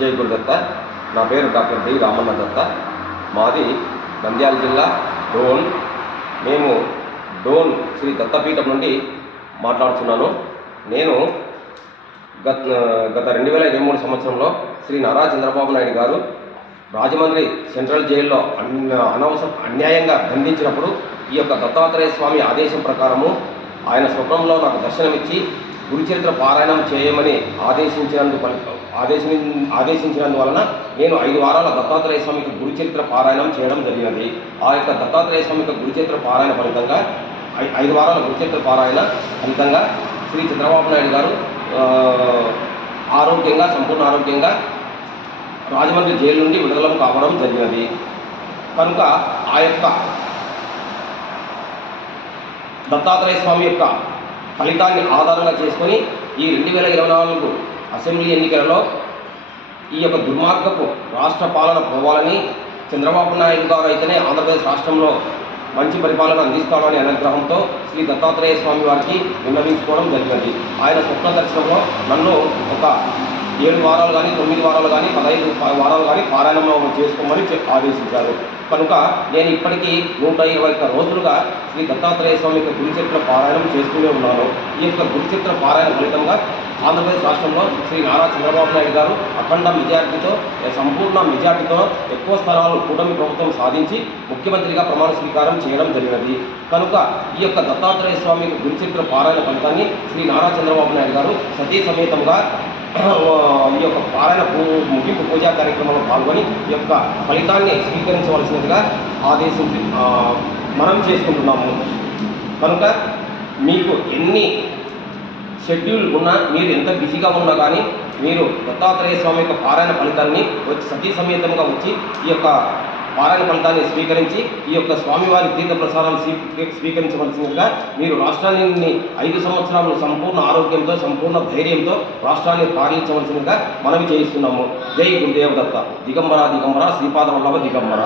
జై గురుదత్త. నా పేరు డాక్టర్ డి రామన్న దత్త. మాది నంద్యాల జిల్లా డోన్. మేము డోన్ శ్రీ దత్తపీఠం నుండి మాట్లాడుతున్నాను. నేను గత 2023 సంవత్సరంలో శ్రీ నారా చంద్రబాబు నాయుడు గారు రాజమండ్రి సెంట్రల్ జైల్లో అన్యాయంగా బంధించినప్పుడు ఈ యొక్క దత్తాత్రేయ స్వామి ఆదేశం ప్రకారము ఆయన స్వప్నంలో నాకు దర్శనమిచ్చి గురుచరిత్ర పారాయణం చేయమని ఆదేశించినందువలన నేను 5 వారాల దత్తాత్రేయ స్వామికి గురుచరిత్ర పారాయణం చేయడం జరిగినది. ఆ యొక్క దత్తాత్రేయ స్వామికి గురుచరిత్ర పారాయణ ఫలితంగా 5 వారాల గురుచరిత్ర పారాయణ ఫలితంగా శ్రీ చంద్రబాబు నాయుడు గారు సంపూర్ణ ఆరోగ్యంగా రాజమండ్రి జైలు నుండి విడుదల కావడం జరిగినది. కనుక ఆ యొక్క దత్తాత్రేయ స్వామి యొక్క ఫలితాన్ని ఆధారంగా చేసుకొని ఈ 2024 అసెంబ్లీ ఎన్నికలలో ఈ యొక్క దుర్మార్గపు రాష్ట్ర పాలన పోవాలని చంద్రబాబు నాయుడు గారు అయితేనే ఆంధ్రప్రదేశ్ రాష్ట్రంలో మంచి పరిపాలన అందిస్తామని అనుగ్రహంతో శ్రీ దత్తాత్రేయ స్వామి వారికి విన్నవించుకోవడం జరిగినది. ఆయన స్వప్న దర్శనంలో నన్ను ఒక 7 వారాలు కానీ 9 వారాలు కానీ 15 వారాలు కానీ పారాయణం చేసుకోమని ఆదేశించారు. కనుక నేను ఇప్పటికీ 121 రోజులుగా శ్రీ దత్తాత్రేయ స్వామి యొక్క గురుచరిత్ర పారాయణం చేస్తూనే ఉన్నాను. ఈ యొక్క గురుచరిత్ర పారాయణ ఫలితంగా ఆంధ్రప్రదేశ్ రాష్ట్రంలో శ్రీ నారా చంద్రబాబు నాయుడు గారు అఖండ మెజార్టీతో సంపూర్ణ మెజార్టీతో ఎక్కువ స్థానాలు కూటమి ప్రభుత్వం సాధించి ముఖ్యమంత్రిగా ప్రమాణ స్వీకారం చేయడం జరిగినది. కనుక ఈ యొక్క దత్తాత్రేయ స్వామి గురుచరిత్ర పారాయణ ఫలితాన్ని శ్రీ నారా చంద్రబాబు నాయుడు గారు సతీ సమేతంగా ఈ యొక్క పారాయణ ముగింపు పూజా కార్యక్రమంలో పాల్గొని ఈ యొక్క ఫలితాన్ని స్వీకరించవలసినదిగా మనం చేసుకుంటున్నాము. కనుక మీకు ఎన్ని షెడ్యూల్ ఉన్నా, మీరు ఎంత బిజీగా ఉన్నా కానీ మీరు దత్తాత్రేయ స్వామి యొక్క పారాయణ ఫలితాన్ని సతీ సమేతంగా వచ్చి ఈ యొక్క పారాయణ ఫలితాన్ని స్వీకరించి ఈ యొక్క స్వామివారి తీర్థ ప్రసాదాలు స్వీకరించవలసిందిగా మీరు రాష్ట్రాన్ని 5 సంవత్సరాలు సంపూర్ణ ఆరోగ్యంతో సంపూర్ణ ధైర్యంతో రాష్ట్రాన్ని పాలించవలసిందిగా మనవి చేయిస్తున్నాము. జై గురుదేవ దత్త. దిగంబర దిగంబర శ్రీపాద వల్లభ దిగంబర.